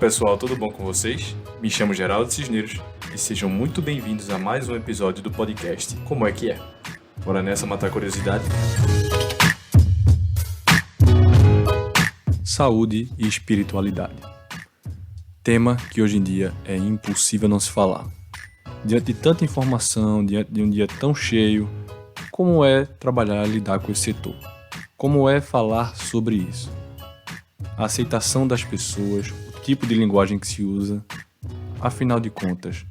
Pessoal, tudo bom com vocês? Me chamo Geraldo Cisneros e sejam muito bem-vindos a mais um episódio do podcast Como é que é? Bora nessa matar a curiosidade? Saúde e espiritualidade. Tema que hoje em dia é impossível não se falar. Diante de tanta informação, diante de um dia tão cheio, como é trabalhar e lidar com esse setor? Como é falar sobre isso? A aceitação das pessoas, o tipo de linguagem que se usa, afinal de contas,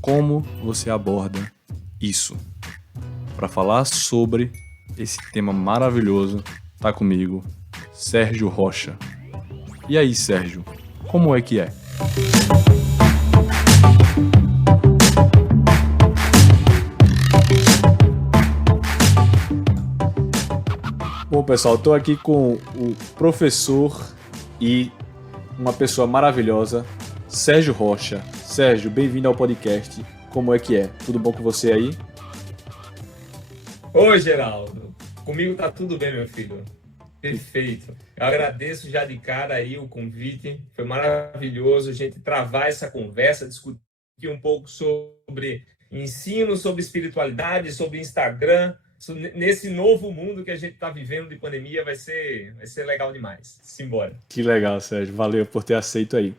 como você aborda isso? Para falar sobre esse tema maravilhoso, tá comigo Sérgio Rocha. E aí, Sérgio, como é que é? Bom, pessoal, estou aqui com o professor e uma pessoa maravilhosa, Sérgio Rocha. Sérgio, bem-vindo ao podcast. Como é que é? Tudo bom com você aí? Oi, Geraldo. Comigo tá tudo bem, meu filho. Perfeito. Eu agradeço já de cara aí o convite. Foi maravilhoso a gente travar essa conversa, discutir um pouco sobre ensino, sobre espiritualidade, sobre Instagram. Nesse novo mundo que a gente está vivendo de pandemia, vai ser legal demais. Simbora. Que legal, Sérgio. Valeu por ter aceito aí.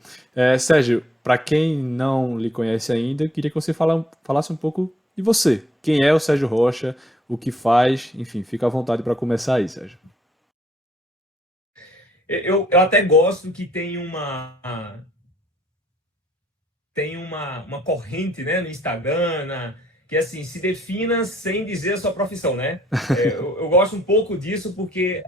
Sérgio, para quem não lhe conhece ainda, eu queria que você falasse um pouco de você. Quem é o Sérgio Rocha, o que faz, enfim, fica à vontade para começar aí, Sérgio. Eu até gosto que tem uma corrente, né, no Instagram, que assim, se defina sem dizer a sua profissão, né? Eu gosto um pouco disso porque,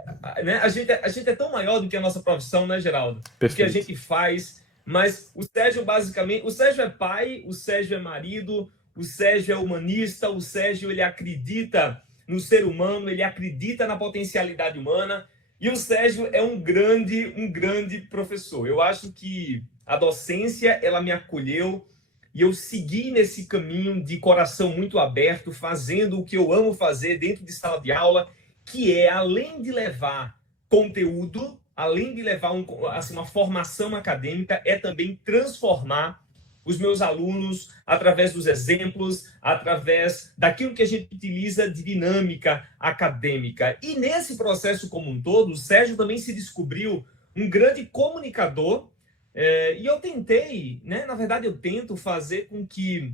né, a gente é tão maior do que a nossa profissão, né, Geraldo? Perfeito. O que a gente faz, mas o Sérgio basicamente, o Sérgio é pai, o Sérgio é marido, o Sérgio é humanista, o Sérgio ele acredita no ser humano, ele acredita na potencialidade humana, e o Sérgio é um grande professor. Eu acho que a docência, ela me acolheu e eu segui nesse caminho de coração muito aberto, fazendo o que eu amo fazer dentro de sala de aula, que é, além de levar conteúdo, além de levar uma formação acadêmica, é também transformar os meus alunos através dos exemplos, através daquilo que a gente utiliza de dinâmica acadêmica. E nesse processo como um todo, o Sérgio também se descobriu um grande comunicador. E eu tentei, né? Na verdade, eu tento fazer com que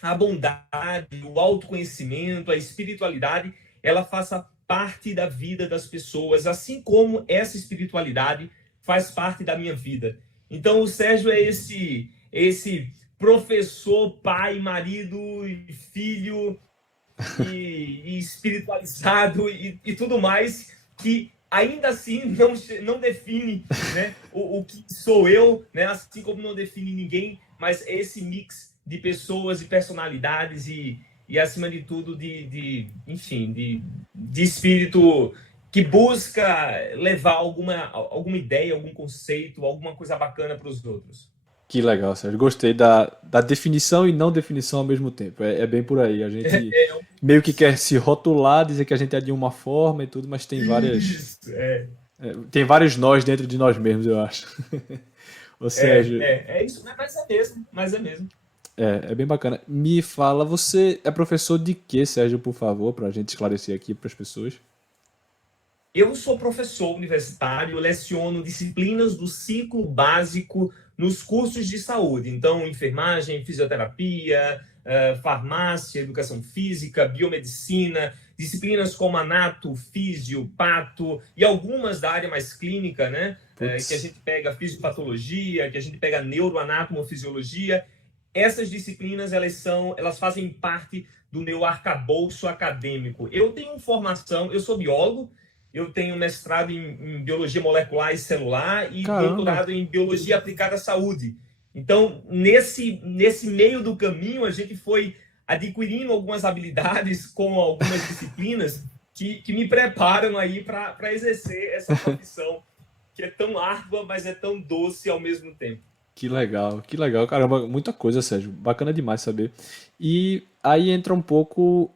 a bondade, o autoconhecimento, a espiritualidade, ela faça parte da vida das pessoas, assim como essa espiritualidade faz parte da minha vida. Então, o Sérgio é esse professor, pai, marido, filho e espiritualizado e tudo mais que ainda assim não define, né, o que sou eu, né, assim como não define ninguém, mas esse mix de pessoas e personalidades e acima de tudo, enfim, de espírito que busca levar alguma ideia, algum conceito, alguma coisa bacana para os outros. Que legal, Sérgio. Gostei da definição e não definição ao mesmo tempo. É bem por aí. A gente meio que quer se rotular, dizer que a gente é de uma forma e tudo, mas tem tem vários nós dentro de nós mesmos, eu acho. Ô, Sérgio, é isso, mas é mesmo. É bem bacana. Me fala, você é professor de quê, Sérgio, por favor, para a gente esclarecer aqui para as pessoas? Eu sou professor universitário, leciono disciplinas do ciclo básico nos cursos de saúde. Então, enfermagem, fisioterapia, farmácia, educação física, biomedicina, disciplinas como anato, físio, pato e algumas da área mais clínica, né? Que a gente pega fisiopatologia, que a gente pega neuroanatomofisiologia. Essas disciplinas, elas fazem parte do meu arcabouço acadêmico. Eu tenho formação, eu sou biólogo, eu tenho mestrado em biologia molecular e celular e doutorado em biologia aplicada à saúde. Então, nesse meio do caminho, a gente foi adquirindo algumas habilidades com algumas disciplinas que me preparam aí para exercer essa profissão que é tão árdua, mas é tão doce ao mesmo tempo. Que legal. Caramba, muita coisa, Sérgio. Bacana demais saber. E aí entra um pouco...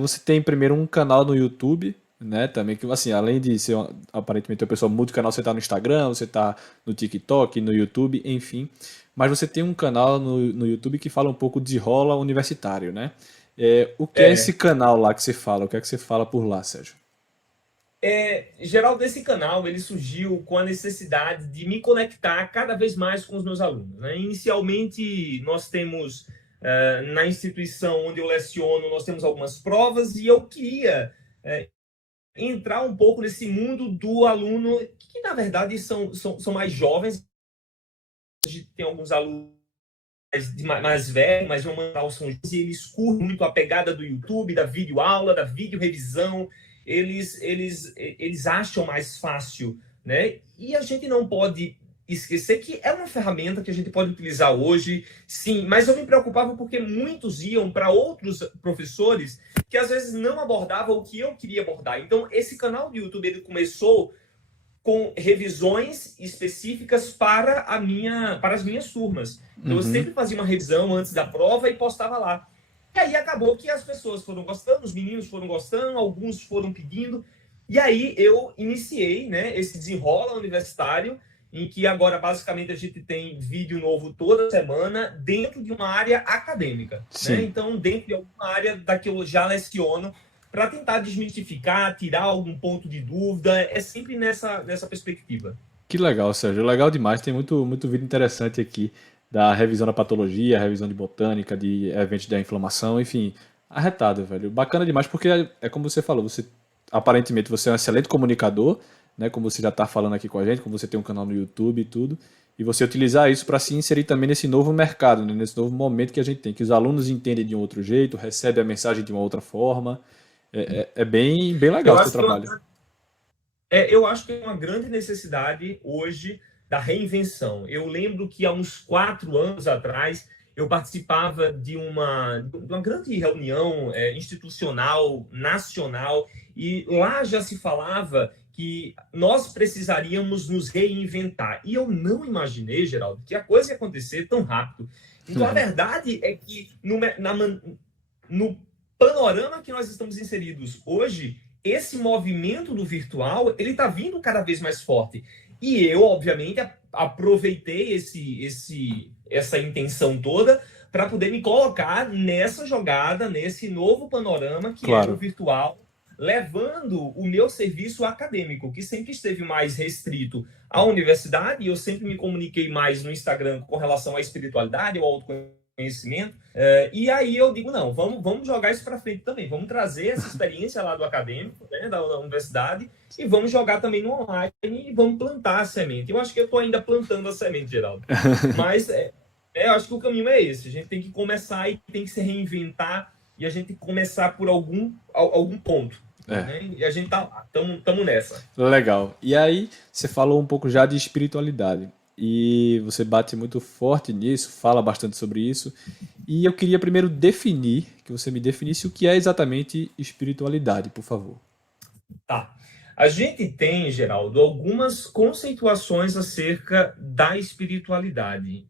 você tem primeiro um canal no YouTube, né? Também que, assim, além de ser aparentemente uma pessoa multicanal, você tá no Instagram, você tá no TikTok, no YouTube, enfim. Mas você tem um canal no YouTube que fala um pouco de rola universitário, né? O que é esse É, canal lá que você fala? O que é que você fala por lá, Sérgio? Geraldo, esse canal ele surgiu com a necessidade de me conectar cada vez mais com os meus alunos, né? Inicialmente, nós temos, na instituição onde eu leciono, nós temos algumas provas e eu queria entrar um pouco nesse mundo do aluno, que na verdade são mais jovens. A gente tem alguns alunos mais velhos, mais de uma maneira, são e eles curtem muito a pegada do YouTube, da videoaula, da videorevisão. Eles acham mais fácil, né? E a gente não pode esquecer que é uma ferramenta que a gente pode utilizar hoje, sim, mas eu me preocupava porque muitos iam para outros professores que às vezes não abordavam o que eu queria abordar. Então, esse canal do YouTube ele começou com revisões específicas para as minhas turmas. Então, eu Uhum. sempre fazia uma revisão antes da prova e postava lá. E aí acabou que as pessoas foram gostando, os meninos foram gostando, alguns foram pedindo. E aí eu iniciei, né, esse desenrola universitário, em que agora basicamente a gente tem vídeo novo toda semana dentro de uma área acadêmica, né? Sim. Então, dentro de alguma área da que eu já leciono, para tentar desmistificar, tirar algum ponto de dúvida, é sempre nessa perspectiva. Que legal, Sérgio. Legal demais. Tem muito vídeo interessante aqui da revisão da patologia, revisão de botânica, de eventos da inflamação, enfim, arretado, velho. Bacana demais porque é como você falou, você aparentemente você é um excelente comunicador, né? Como você já está falando aqui com a gente, como você tem um canal no YouTube e tudo, e você utilizar isso para se inserir também nesse novo mercado, né? Nesse novo momento que a gente tem, que os alunos entendem de um outro jeito, recebem a mensagem de uma outra forma. É bem legal Eu o seu acho que trabalho. eu acho que é uma grande necessidade hoje da reinvenção. Eu lembro que há uns 4 anos atrás eu participava de uma grande reunião institucional, nacional, e lá já se falava que nós precisaríamos nos reinventar. E eu não imaginei, Geraldo, que a coisa ia acontecer tão rápido. Então, a verdade é que no panorama que nós estamos inseridos hoje, esse movimento do virtual ele está vindo cada vez mais forte. E eu, obviamente, aproveitei essa intenção toda para poder me colocar nessa jogada, nesse novo panorama que é o Claro. virtual, levando o meu serviço acadêmico, que sempre esteve mais restrito à universidade, e eu sempre me comuniquei mais no Instagram com relação à espiritualidade, ao autoconhecimento. E aí eu digo, não, vamos jogar isso para frente também, vamos trazer essa experiência lá do acadêmico, né, da universidade, e vamos jogar também no online e vamos plantar a semente. Eu acho que eu estou ainda plantando a semente, Geraldo. Mas eu acho que o caminho é esse, a gente tem que começar e tem que se reinventar, e a gente começar por algum ponto. É. Né? E a gente tá lá, estamos nessa. Legal. E aí, você falou um pouco já de espiritualidade. E você bate muito forte nisso, fala bastante sobre isso. E eu queria primeiro definir, que você me definisse o que é exatamente espiritualidade, por favor. Tá. A gente tem, Geraldo, algumas conceituações acerca da espiritualidade.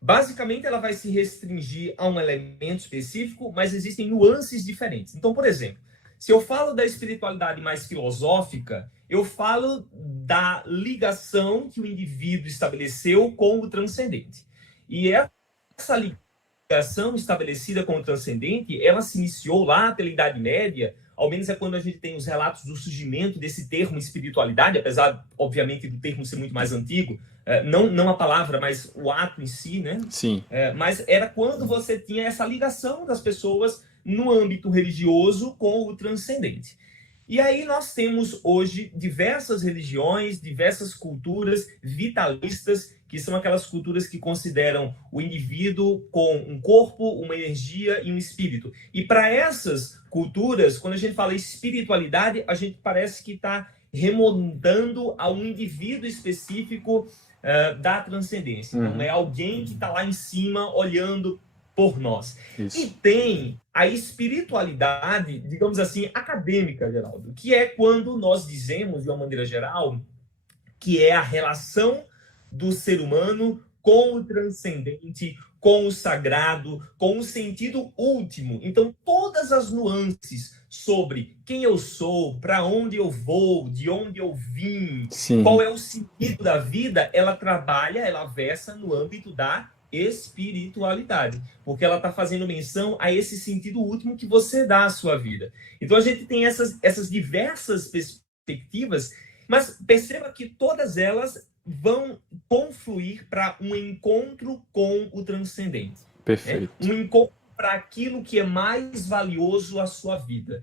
Basicamente, ela vai se restringir a um elemento específico, mas existem nuances diferentes. Então, por exemplo, se eu falo da espiritualidade mais filosófica, eu falo da ligação que o indivíduo estabeleceu com o transcendente. E essa ligação estabelecida com o transcendente, ela se iniciou lá pela Idade Média, ao menos é quando a gente tem os relatos do surgimento desse termo espiritualidade, apesar, obviamente, do termo ser muito mais antigo, não a palavra, mas o ato em si, né? Sim. Mas era quando você tinha essa ligação das pessoas no âmbito religioso com o transcendente. E aí nós temos hoje diversas religiões, diversas culturas vitalistas, que são aquelas culturas que consideram o indivíduo com um corpo, uma energia e um espírito. E para essas culturas, quando a gente fala espiritualidade, a gente parece que está remontando a um indivíduo específico da transcendência. Então, é alguém que está lá em cima olhando por nós. E Isso. tem a espiritualidade, digamos assim, acadêmica, Geraldo, que é quando nós dizemos, de uma maneira geral, que é a relação do ser humano com o transcendente, com o sagrado, com o sentido último. Então, todas as nuances sobre quem eu sou, para onde eu vou, de onde eu vim, Sim, qual é o sentido da vida, ela trabalha, ela versa no âmbito da espiritualidade, porque ela está fazendo menção a esse sentido último que você dá à sua vida. Então, a gente tem essas diversas perspectivas, mas perceba que todas elas vão confluir para um encontro com o transcendente. perfeito. Um encontro para aquilo que é mais valioso à sua vida.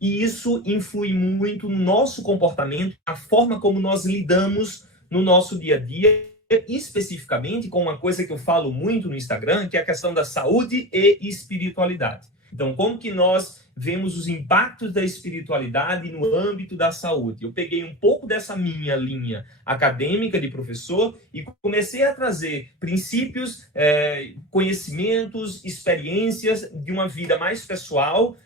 E isso influi muito no nosso comportamento, a forma como nós lidamos no nosso dia a dia, especificamente com uma coisa que eu falo muito no Instagram, que é a questão da saúde e espiritualidade. Então, como que nós vemos os impactos da espiritualidade no âmbito da saúde? Eu peguei um pouco dessa minha linha acadêmica de professor e comecei a trazer princípios, conhecimentos, experiências de uma vida mais pessoal,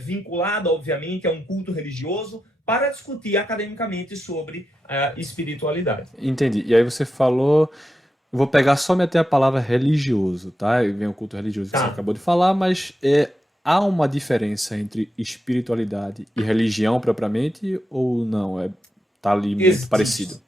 vinculada, obviamente, a um culto religioso, para discutir academicamente sobre a espiritualidade. Entendi. E aí você falou, vou pegar somente a palavra religioso, tá? E vem o culto religioso que você acabou de falar, mas há uma diferença entre espiritualidade e religião propriamente ou não? Tá ali muito parecido.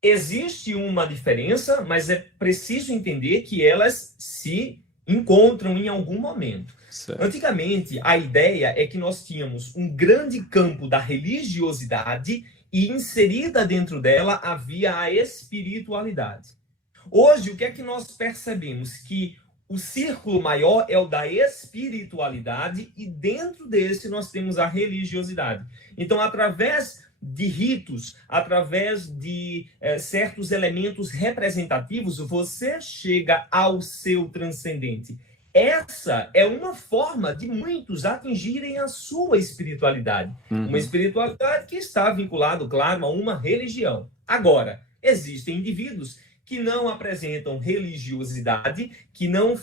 Existe uma diferença, mas é preciso entender que elas se encontram em algum momento. Certo. Antigamente, a ideia é que nós tínhamos um grande campo da religiosidade e inserida dentro dela havia a espiritualidade. Hoje, o que é que nós percebemos? Que o círculo maior é o da espiritualidade e dentro desse nós temos a religiosidade. Então, através de ritos, através de certos elementos representativos, você chega ao seu transcendente. Essa é uma forma de muitos atingirem a sua espiritualidade. Uma espiritualidade que está vinculada, claro, a uma religião. Agora, existem indivíduos que não apresentam religiosidade, que não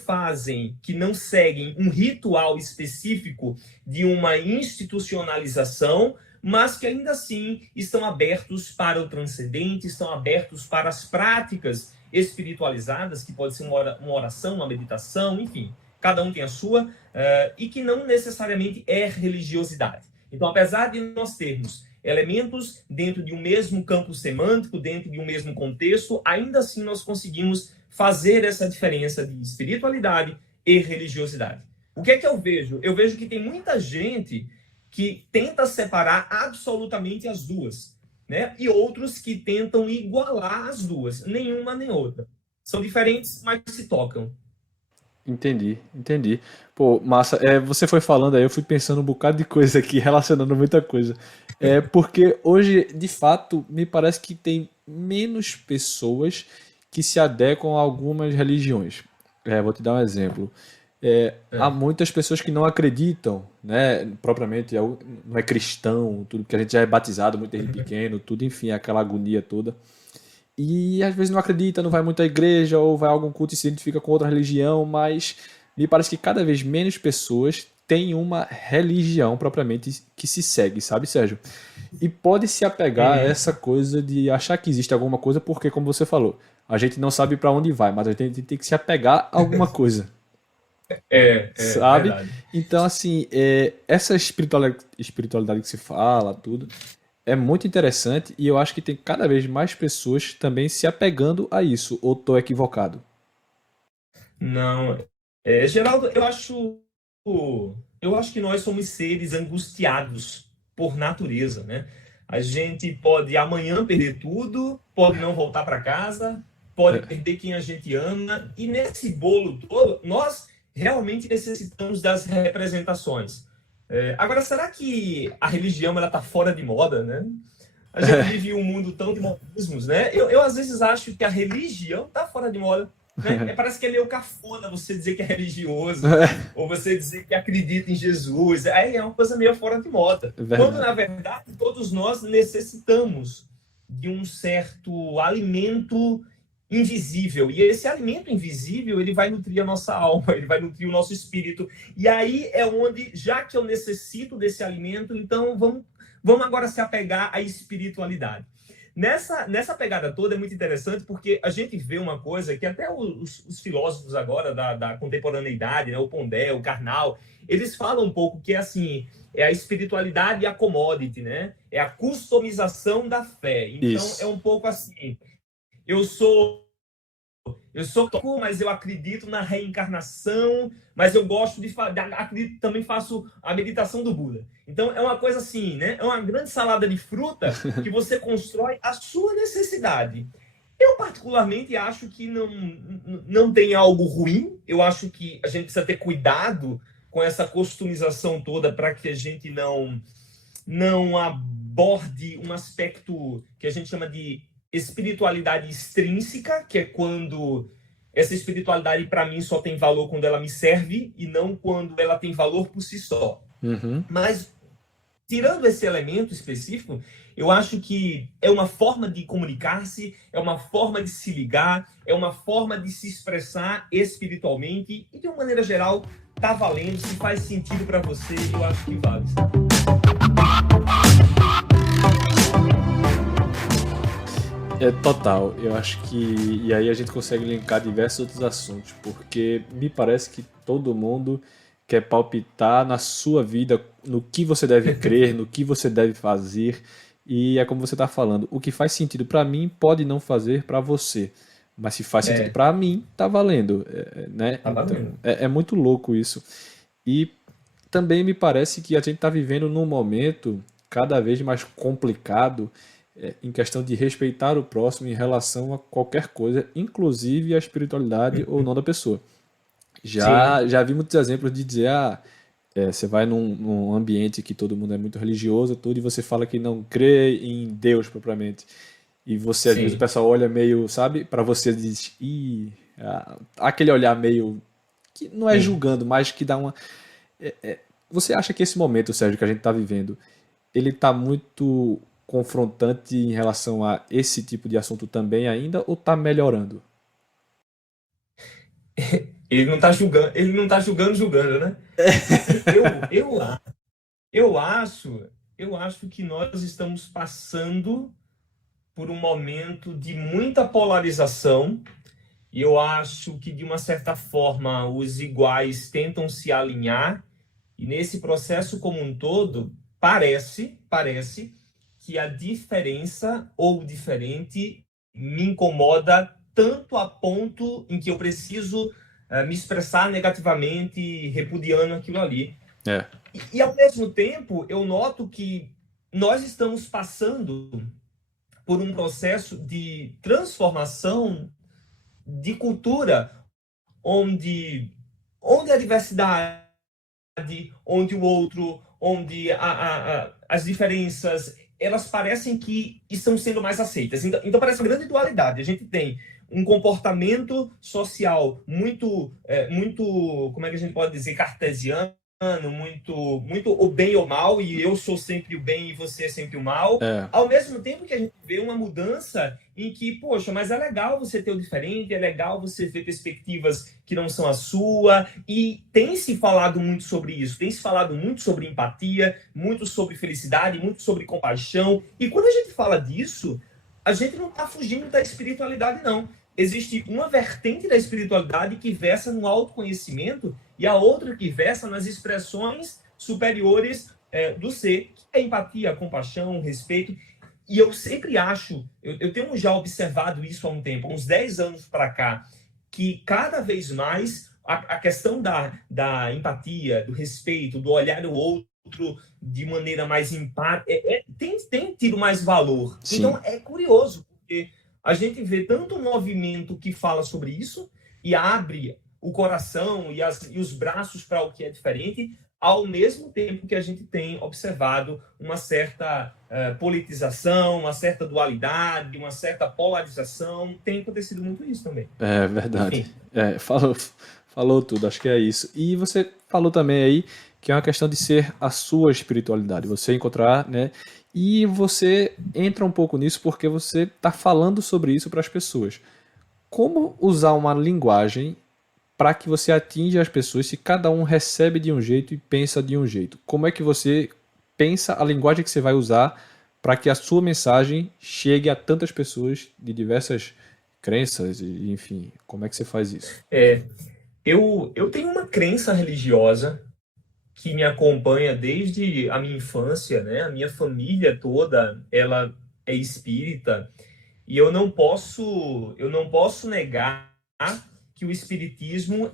seguem um ritual específico de uma institucionalização, mas que ainda assim estão abertos para o transcendente, estão abertos para as práticas espiritualizadas, que pode ser uma oração, uma meditação, enfim, cada um tem a sua, e que não necessariamente é religiosidade. Então, apesar de nós termos elementos dentro de um mesmo campo semântico, dentro de um mesmo contexto, ainda assim nós conseguimos fazer essa diferença de espiritualidade e religiosidade. O que é que eu vejo? Eu vejo que tem muita gente que tenta separar absolutamente as duas, né? E outros que tentam igualar as duas, nenhuma nem outra. São diferentes, mas se tocam. Entendi. Pô, massa. Você foi falando aí, eu fui pensando um bocado de coisa aqui, relacionando muita coisa. Porque hoje, de fato, me parece que tem menos pessoas que se adequam a algumas religiões. Vou te dar um exemplo. Há muitas pessoas que não acreditam, né, propriamente, não é cristão, tudo, porque a gente já é batizado muito desde pequeno, tudo, enfim, aquela agonia toda. E às vezes não acredita, não vai muito à igreja ou vai a algum culto e se identifica com outra religião, mas me parece que cada vez menos pessoas têm uma religião propriamente que se segue, sabe, Sérgio? E pode se apegar a essa coisa de achar que existe alguma coisa, porque, como você falou, a gente não sabe para onde vai, mas a gente tem que se apegar a alguma coisa. Sabe? Verdade. Então, assim, essa espiritualidade que se fala, tudo, é muito interessante e eu acho que tem cada vez mais pessoas também se apegando a isso, ou estou equivocado? Não, Geraldo, eu acho que nós somos seres angustiados por natureza, né? A gente pode amanhã perder tudo, pode não voltar para casa, pode perder quem a gente ama, e nesse bolo todo, nós realmente necessitamos das representações. Agora, será que a religião está fora de moda, né? A gente vive um mundo tão de modismos, né? Eu às vezes acho que a religião está fora de moda. Né? Parece que é meio cafona você dizer que é religioso, ou você dizer que acredita em Jesus. Aí é uma coisa meio fora de moda. Quando, na verdade, todos nós necessitamos de um certo alimento invisível. E esse alimento invisível, ele vai nutrir a nossa alma, ele vai nutrir o nosso espírito. E aí é onde, já que eu necessito desse alimento, então vamos agora se apegar à espiritualidade. Nessa pegada toda é muito interessante porque a gente vê uma coisa que até os filósofos agora da contemporaneidade, né, o Pondé, o Karnal, eles falam um pouco que é assim, é a espiritualidade e a commodity, né? É a customização da fé. Então é Isso. um pouco assim, eu sou católico, mas eu acredito na reencarnação, mas eu gosto acredito, também faço a meditação do Buda. Então é uma coisa assim, né? É uma grande salada de fruta que você constrói a sua necessidade. Eu particularmente acho que não tem algo ruim. Eu acho que a gente precisa ter cuidado com essa customização toda para que a gente não aborde um aspecto que a gente chama de espiritualidade extrínseca, que é quando essa espiritualidade para mim só tem valor quando ela me serve e não quando ela tem valor por si só. Uhum. Mas tirando esse elemento específico, eu acho que é uma forma de comunicar-se, é uma forma de se ligar, é uma forma de se expressar espiritualmente e de uma maneira geral tá valendo, se faz sentido para você, eu acho que vale. É total, eu acho que. E aí a gente consegue linkar diversos outros assuntos, porque me parece que todo mundo quer palpitar na sua vida, no que você deve crer, no que você deve fazer, e é como você está falando, o que faz sentido para mim pode não fazer para você, mas se faz sentido É, para mim, tá valendo, né? tá Então, valendo. é muito louco isso. E também me parece que a gente está vivendo num momento cada vez mais complicado em questão de respeitar o próximo em relação a qualquer coisa, inclusive a espiritualidade ou não da pessoa. Sim, Já vi muitos exemplos de dizer, você vai num ambiente que todo mundo é muito religioso, tudo, e você fala que não crê em Deus propriamente. E você, às vezes, o sim. pessoal olha meio, sabe, para você e diz, aquele olhar meio, que não é Sim. julgando, mas que dá uma. Você acha que esse momento, Sérgio, que a gente está vivendo, ele está muito confrontante em relação a esse tipo de assunto também ainda, ou está melhorando? Ele não tá julgando, né? Assim, eu acho, eu acho que nós estamos passando por um momento de muita polarização e eu acho que de uma certa forma os iguais tentam se alinhar e nesse processo como um todo parece que a diferença ou o diferente me incomoda tanto a ponto em que eu preciso me expressar negativamente, repudiando aquilo ali. É. E ao mesmo tempo, eu noto que nós estamos passando por um processo de transformação de cultura, onde, onde a diversidade, onde o outro, onde as diferenças, elas parecem que estão sendo mais aceitas. Então parece uma grande dualidade. A gente tem um comportamento social muito, como é que a gente pode dizer, cartesiano, muito o bem ou mal, e eu sou sempre o bem e você é sempre o mal, É, ao mesmo tempo que a gente vê uma mudança em que, poxa, mas é legal você ter o diferente, é legal você ver perspectivas que não são a sua, e tem se falado muito sobre isso, tem se falado muito sobre empatia, muito sobre felicidade, muito sobre compaixão, e quando a gente fala disso, a gente não está fugindo da espiritualidade, não. Existe uma vertente da espiritualidade que versa no autoconhecimento e a outra que versa nas expressões superiores do ser, que é a empatia, a compaixão, o respeito. E eu sempre acho, eu tenho já observado isso há um tempo, uns 10 anos para cá, que cada vez mais a questão da empatia, do respeito, do olhar o outro de maneira mais empática, tem tido mais valor. sim. Então é curioso, porque a gente vê tanto movimento que fala sobre isso e abre o coração e os braços para o que é diferente, ao mesmo tempo que a gente tem observado uma certa politização, uma certa dualidade, uma certa polarização. Tem acontecido muito isso também. É verdade. Enfim. Falou tudo, acho que é isso. E você falou também aí que é uma questão de ser a sua espiritualidade, você encontrar, né? E você entra um pouco nisso porque você está falando sobre isso para as pessoas. Como usar uma linguagem para que você atinja as pessoas se cada um recebe de um jeito e pensa de um jeito? Como é que você pensa a linguagem que você vai usar para que a sua mensagem chegue a tantas pessoas de diversas crenças, e, enfim, como é que você faz isso? Eu tenho uma crença religiosa que me acompanha desde a minha infância, né? A minha família toda, ela é espírita, e eu não posso negar que o espiritismo,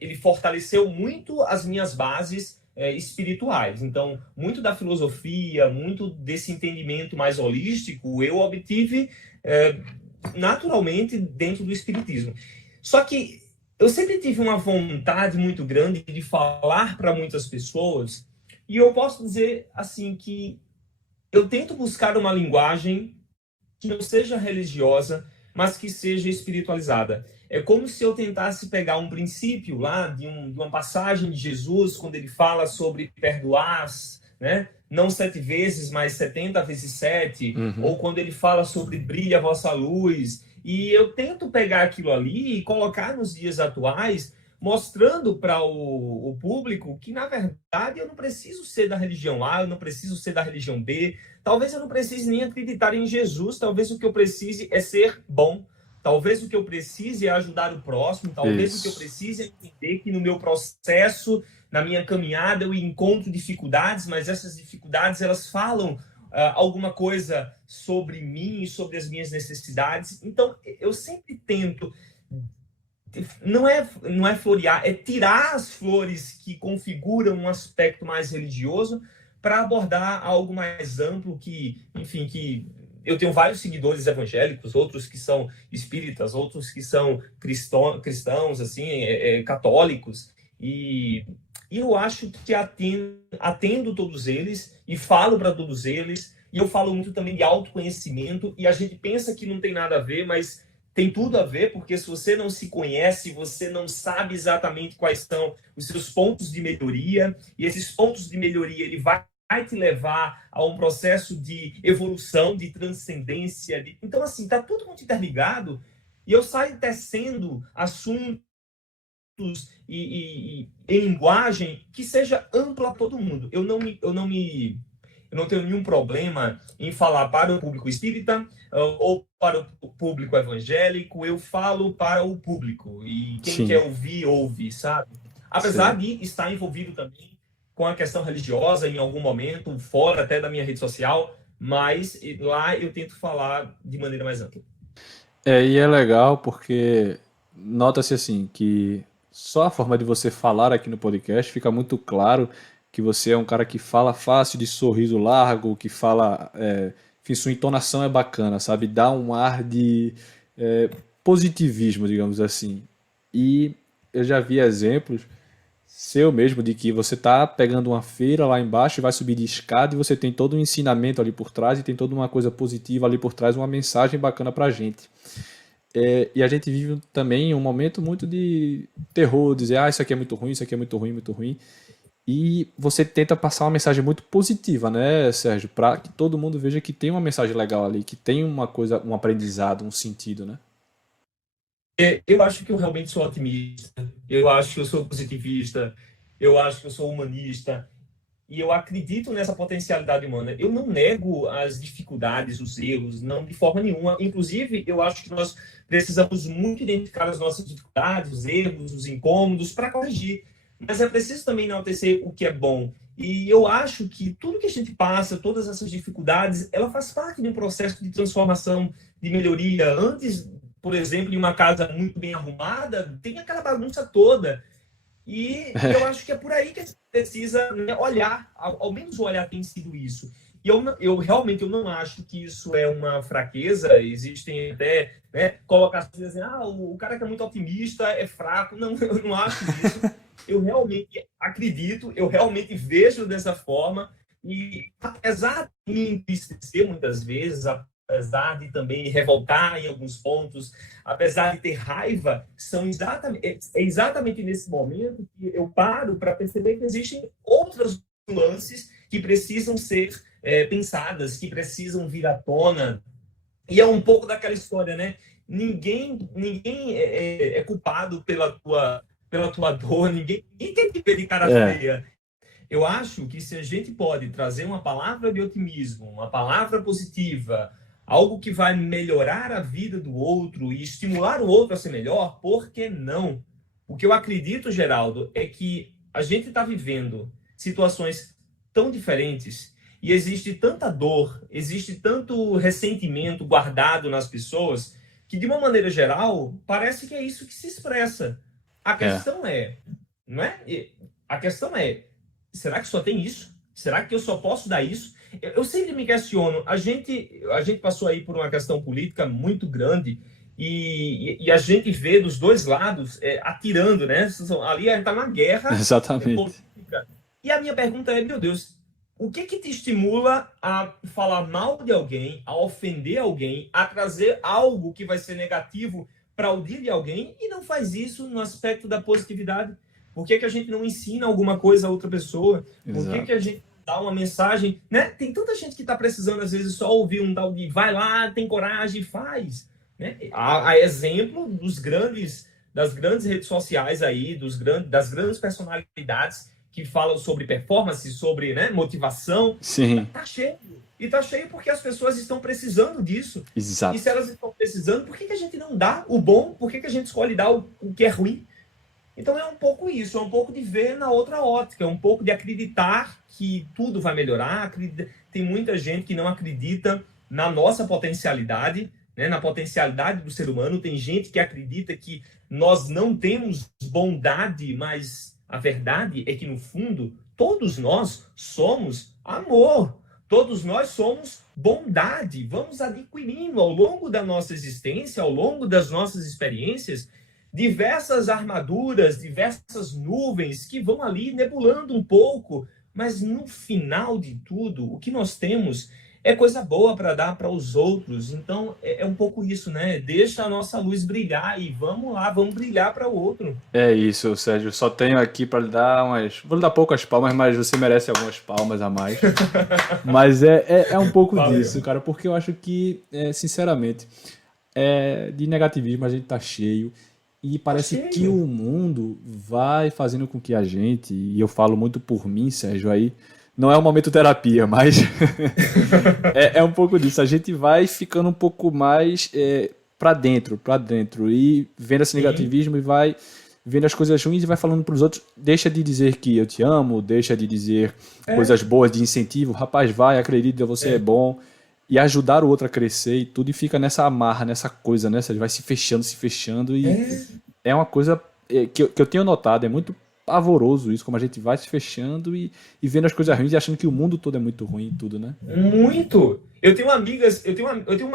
ele fortaleceu muito as minhas bases espirituais. Então, muito da filosofia, muito desse entendimento mais holístico, eu obtive naturalmente dentro do espiritismo. Só que eu sempre tive uma vontade muito grande de falar para muitas pessoas, e eu posso dizer assim que eu tento buscar uma linguagem que não seja religiosa, mas que seja espiritualizada. É como se eu tentasse pegar um princípio lá de uma passagem de Jesus, quando ele fala sobre perdoar, né? Não 7 vezes, mas 70 vezes 7, ou quando ele fala sobre brilha a vossa luz. E eu tento pegar aquilo ali e colocar nos dias atuais, mostrando para o público que, na verdade, eu não preciso ser da religião A, eu não preciso ser da religião B, talvez eu não precise nem acreditar em Jesus, talvez o que eu precise é ser bom, talvez o que eu precise é ajudar o próximo, talvez o que eu precise é entender que no meu processo, na minha caminhada, eu encontro dificuldades, mas essas dificuldades, elas falam alguma coisa sobre mim e sobre as minhas necessidades. Então, eu sempre tento, não é florear, é tirar as flores que configuram um aspecto mais religioso para abordar algo mais amplo que, enfim, que eu tenho vários seguidores evangélicos, outros que são espíritas, outros que são cristãos, assim, católicos, e eu acho que atendo todos eles e falo para todos eles, e eu falo muito também de autoconhecimento, e a gente pensa que não tem nada a ver, mas tem tudo a ver, porque se você não se conhece, você não sabe exatamente quais são os seus pontos de melhoria, e esses pontos de melhoria, ele vai te levar a um processo de evolução, de transcendência. Então, assim, tá tudo muito interligado, e eu saio tecendo assuntos e em linguagem que seja ampla a todo mundo. Eu não tenho nenhum problema em falar para o público espírita ou para o público evangélico. Eu falo para o público, e quem quer ouvir, ouve, sabe? Apesar de estar envolvido também com a questão religiosa em algum momento, fora até da minha rede social, mas lá eu tento falar de maneira mais ampla. E é legal porque nota-se assim que só a forma de você falar aqui no podcast fica muito claro que você é um cara que fala fácil, de sorriso largo, que fala, enfim, sua entonação é bacana, sabe? Dá um ar de positivismo, digamos assim. E eu já vi exemplos seu mesmo de que você tá pegando uma feira lá embaixo e vai subir de escada e você tem todo um ensinamento ali por trás e tem toda uma coisa positiva ali por trás, uma mensagem bacana pra gente. E a gente vive também um momento muito de terror, dizer, isso aqui é muito ruim, isso aqui é muito ruim, muito ruim. E você tenta passar uma mensagem muito positiva, né, Sérgio? Para que todo mundo veja que tem uma mensagem legal ali, que tem uma coisa, um aprendizado, um sentido, né? Eu acho que eu realmente sou otimista, eu acho que eu sou positivista, eu acho que eu sou humanista, e eu acredito nessa potencialidade humana. Eu não nego as dificuldades, os erros, não de forma nenhuma. Inclusive, eu acho que nós precisamos muito identificar as nossas dificuldades, os erros, os incômodos, para corrigir. Mas é preciso também enaltecer o que é bom. E eu acho que tudo que a gente passa, todas essas dificuldades, ela faz parte de um processo de transformação, de melhoria. Antes, por exemplo, em uma casa muito bem arrumada, tem aquela bagunça toda. E eu acho que é por aí que a gente precisa, né, olhar, ao menos o olhar tem sido isso. E eu realmente não acho que isso é uma fraqueza. Existem até, né, colocações assim, o cara que é muito otimista é fraco. Não, eu não acho isso. Eu realmente acredito, eu realmente vejo dessa forma. E apesar de me entristecer muitas vezes, apesar de também me revoltar em alguns pontos, apesar de ter raiva, é exatamente nesse momento que eu paro para perceber que existem outras nuances que precisam ser pensadas, que precisam vir à tona. E é um pouco daquela história, né? Ninguém é culpado pela tua dor, ninguém tem que ver de cara feia. Eu acho que se a gente pode trazer uma palavra de otimismo, uma palavra positiva, algo que vai melhorar a vida do outro e estimular o outro a ser melhor, por que não? O que eu acredito, Geraldo, é que a gente está vivendo situações tão diferentes e existe tanta dor, existe tanto ressentimento guardado nas pessoas que, de uma maneira geral, parece que é isso que se expressa. A questão não é? A questão é, será que só tem isso? Será que eu só posso dar isso? Eu sempre me questiono, a gente passou aí por uma questão política muito grande e a gente vê dos dois lados atirando, né? Ali a gente está numa guerra política. E a minha pergunta é, meu Deus, o que te estimula a falar mal de alguém, a ofender alguém, a trazer algo que vai ser negativo para o dia de alguém e não faz isso no aspecto da positividade? Por que a gente não ensina alguma coisa a outra pessoa? Por que a gente dá uma mensagem, né? Tem tanta gente que está precisando, às vezes, só ouvir um tal de vai lá, tem coragem, faz. Né? Há exemplo das grandes redes sociais aí, das grandes personalidades que falam sobre performance, sobre, né, motivação. Sim. Tá cheio. E tá cheio porque as pessoas estão precisando disso. Exato. E se elas estão precisando, por que a gente não dá o bom? Por que a gente escolhe dar o que é ruim? Então é um pouco isso, é um pouco de ver na outra ótica, é um pouco de acreditar que tudo vai melhorar. Tem muita gente que não acredita na nossa potencialidade, né, na potencialidade do ser humano. Tem gente que acredita que nós não temos bondade, mas a verdade é que, no fundo, todos nós somos amor. Todos nós somos bondade. Vamos adquirindo ao longo da nossa existência, ao longo das nossas experiências, diversas armaduras, diversas nuvens que vão ali nebulando um pouco, mas no final de tudo, o que nós temos é coisa boa para dar para os outros. Então, é um pouco isso, né? Deixa a nossa luz brilhar e vamos lá, vamos brilhar para o outro. É isso, Sérgio. Só tenho aqui para lhe dar umas... Vou lhe dar poucas palmas, mas você merece algumas palmas a mais. Mas é um pouco disso, cara, porque eu acho que, sinceramente, de negativismo a gente tá cheio. E parece que o mundo vai fazendo com que a gente, e eu falo muito por mim, Sérgio, aí não é um momento terapia, mas é um pouco disso. A gente vai ficando um pouco mais para dentro, e vendo esse negativismo e vai vendo as coisas ruins e vai falando para os outros, deixa de dizer que eu te amo, deixa de dizer coisas boas de incentivo, rapaz, vai, acredita, você é bom. E ajudar o outro a crescer e tudo, e fica nessa amarra, nessa coisa, né? Você vai se fechando, e é uma coisa que eu tenho notado, é muito pavoroso isso, como a gente vai se fechando e vendo as coisas ruins e achando que o mundo todo é muito ruim e tudo, né? Muito! Eu tenho uma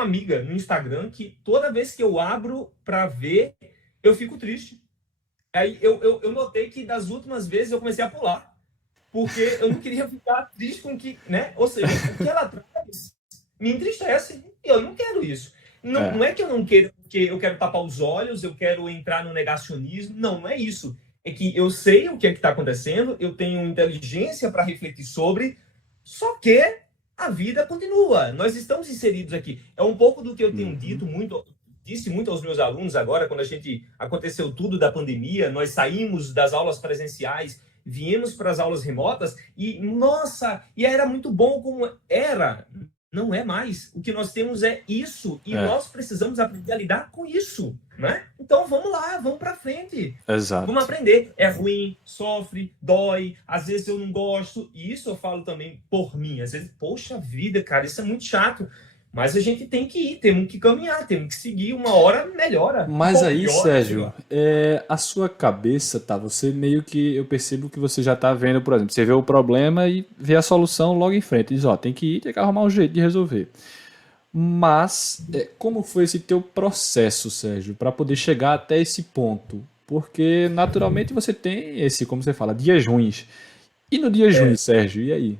amiga no Instagram que toda vez que eu abro pra ver, eu fico triste. Aí eu notei que das últimas vezes eu comecei a pular, porque eu não queria ficar triste com que, né? Ou seja, o que ela traz me entristece e eu não quero isso. Não é que eu não quero, porque eu quero tapar os olhos, eu quero entrar no negacionismo. Não é isso. É que eu sei o que é que está acontecendo, eu tenho inteligência para refletir sobre, só que a vida continua. Nós estamos inseridos aqui. É um pouco do que eu tenho disse muito aos meus alunos agora, quando aconteceu tudo da pandemia, nós saímos das aulas presenciais, viemos para as aulas remotas e, nossa, e era muito bom como era. Não é mais. O que nós temos é isso. E nós precisamos aprender a lidar com isso, né? Então vamos lá, vamos pra frente. Exato. Vamos aprender. É ruim, sofre, dói. Às vezes eu não gosto. E isso eu falo também por mim. Às vezes, poxa vida, cara, isso é muito chato. Mas a gente tem que ir, temos que caminhar, temos que seguir, uma hora melhora. Mas aí, Sérgio, a sua cabeça, você meio que, eu percebo que você já tá vendo, por exemplo, você vê o problema e vê a solução logo em frente, diz, tem que ir, tem que arrumar um jeito de resolver. Mas, como foi esse teu processo, Sérgio, para poder chegar até esse ponto? Porque, naturalmente, você tem como você fala, dias ruins. E no dias ruins, Sérgio, e aí?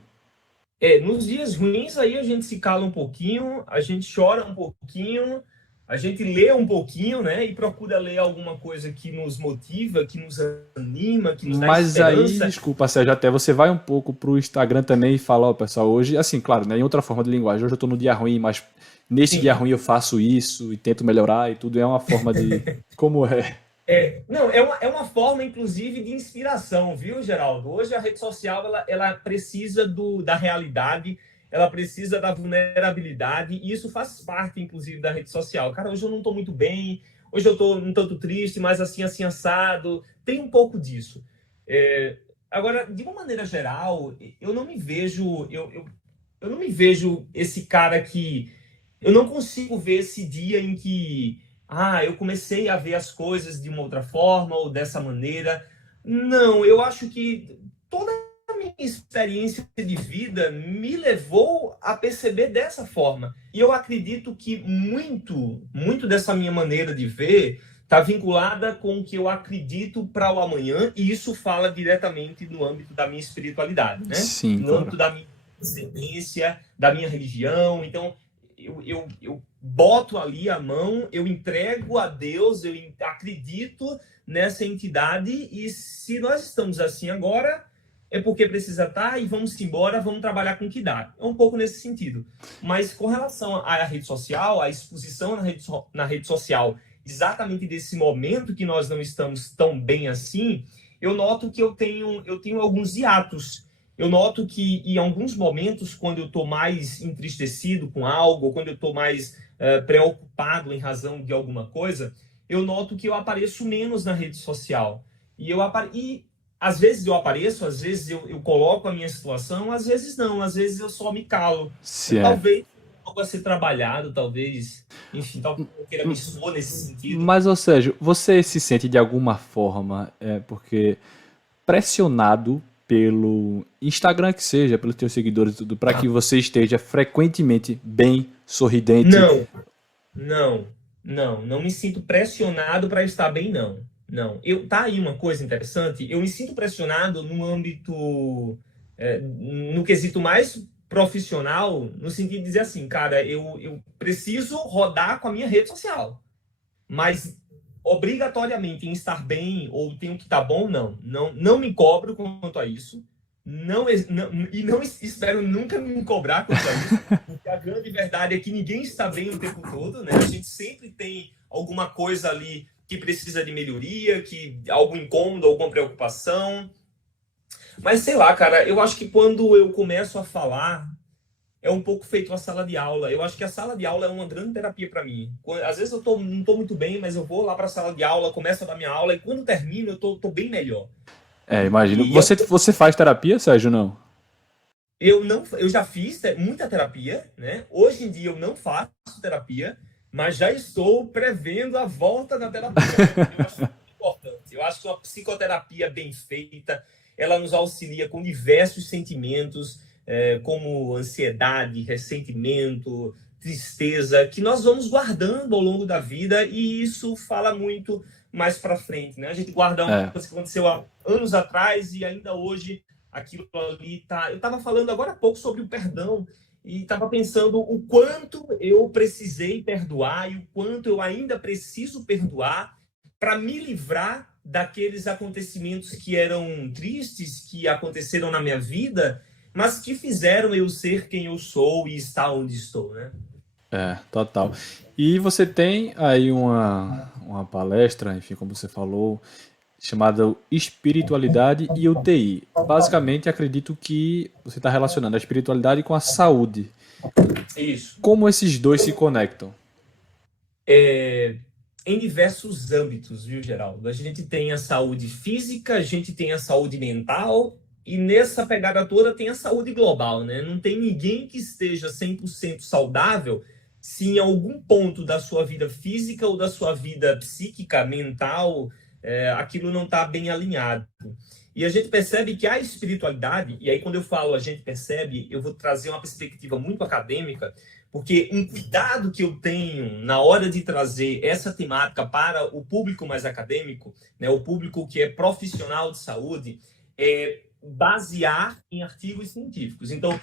Nos dias ruins, aí a gente se cala um pouquinho, a gente chora um pouquinho, a gente lê um pouquinho, né? E procura ler alguma coisa que nos motiva, que nos anima, que nos dá esperança. Mas aí, desculpa, Sérgio, até você vai um pouco pro Instagram também e fala, pessoal, hoje, assim, claro, né, em outra forma de linguagem, hoje eu tô no dia ruim, mas nesse dia ruim eu faço isso e tento melhorar e tudo, é uma forma de... Como é? Não, é uma forma, inclusive, de inspiração, viu, Geraldo? Hoje a rede social, ela precisa da realidade, ela precisa da vulnerabilidade, e isso faz parte, inclusive, da rede social. Cara, hoje eu não estou muito bem, hoje eu estou um tanto triste, mas assim, assado. Tem um pouco disso. É, Agora, de uma maneira geral, eu não me vejo, eu não me vejo esse cara que eu não consigo ver esse dia em que, eu comecei a ver as coisas de uma outra forma ou dessa maneira. Não, eu acho que toda a minha experiência de vida me levou a perceber dessa forma. E eu acredito que muito dessa minha maneira de ver está vinculada com o que eu acredito para o amanhã, e isso fala diretamente no âmbito da minha espiritualidade, né? Sim, No claro. âmbito da minha ascendência, da minha religião. Então, eu boto ali a mão, eu entrego a Deus, eu acredito nessa entidade, e se nós estamos assim agora, é porque precisa estar, e vamos embora, vamos trabalhar com o que dá. É um pouco nesse sentido. Mas com relação à rede social, à exposição na rede social, exatamente desse momento que nós não estamos tão bem assim, eu noto que eu tenho alguns hiatos. Eu noto que em alguns momentos, quando eu estou mais entristecido com algo, ou quando eu estou mais preocupado em razão de alguma coisa, eu noto que eu apareço menos na rede social. E às vezes eu apareço, às vezes eu coloco a minha situação, às vezes não, às vezes eu só me calo. Se é. Talvez algo a ser trabalhado, talvez, enfim, talvez eu queira me expor nesse sentido. Mas, ou seja, você se sente de alguma forma, porque pressionado pelo Instagram que seja, pelos teus seguidores e tudo, para que você esteja frequentemente bem, sorridente. Não, não me sinto pressionado para estar bem, não. Não. Tá aí uma coisa interessante. Eu me sinto pressionado no âmbito, no quesito mais profissional, no sentido de dizer assim, cara, eu preciso rodar com a minha rede social, mas obrigatoriamente em estar bem ou tenho que estar bom, não me cobro quanto a isso. E não espero nunca me cobrar quanto a isso, porque a grande verdade é que ninguém está bem o tempo todo, né? A gente sempre tem alguma coisa ali que precisa de melhoria, que algum incômodo, alguma preocupação. Mas sei lá, cara, eu acho que quando eu começo a falar, é um pouco feito a sala de aula. Eu acho que a sala de aula é uma grande terapia para mim. Às vezes não estou muito bem, mas eu vou lá para a sala de aula, começo a dar minha aula, e quando termino, eu tô bem melhor. Imagino. E Você faz terapia, Sérgio, não? eu já fiz muita terapia, né? Hoje em dia eu não faço terapia, mas já estou prevendo a volta da terapia. Eu acho muito importante. Eu acho que uma psicoterapia bem feita, ela nos auxilia com diversos sentimentos, como ansiedade, ressentimento, tristeza, que nós vamos guardando ao longo da vida, e isso fala muito mais para frente, né? A gente guarda uma É. coisa que aconteceu há anos atrás e ainda hoje aquilo ali tá. Eu estava falando agora há pouco sobre o perdão e estava pensando o quanto eu precisei perdoar e o quanto eu ainda preciso perdoar para me livrar daqueles acontecimentos que eram tristes, que aconteceram na minha vida, mas que fizeram eu ser quem eu sou e estar onde estou, né? Total. E você tem aí uma palestra, enfim, como você falou, chamada Espiritualidade e UTI. Basicamente, acredito que você está relacionando a espiritualidade com a saúde. Isso. Como esses dois se conectam? Em diversos âmbitos, viu, Geraldo? A gente tem a saúde física, a gente tem a saúde mental, e nessa pegada toda tem a saúde global, né? Não tem ninguém que esteja 100% saudável se em algum ponto da sua vida física ou da sua vida psíquica, mental, aquilo não está bem alinhado. E a gente percebe que a espiritualidade, e aí quando eu falo a gente percebe, eu vou trazer uma perspectiva muito acadêmica, porque um cuidado que eu tenho na hora de trazer essa temática para o público mais acadêmico, né, o público que é profissional de saúde, é basear em artigos científicos. Então,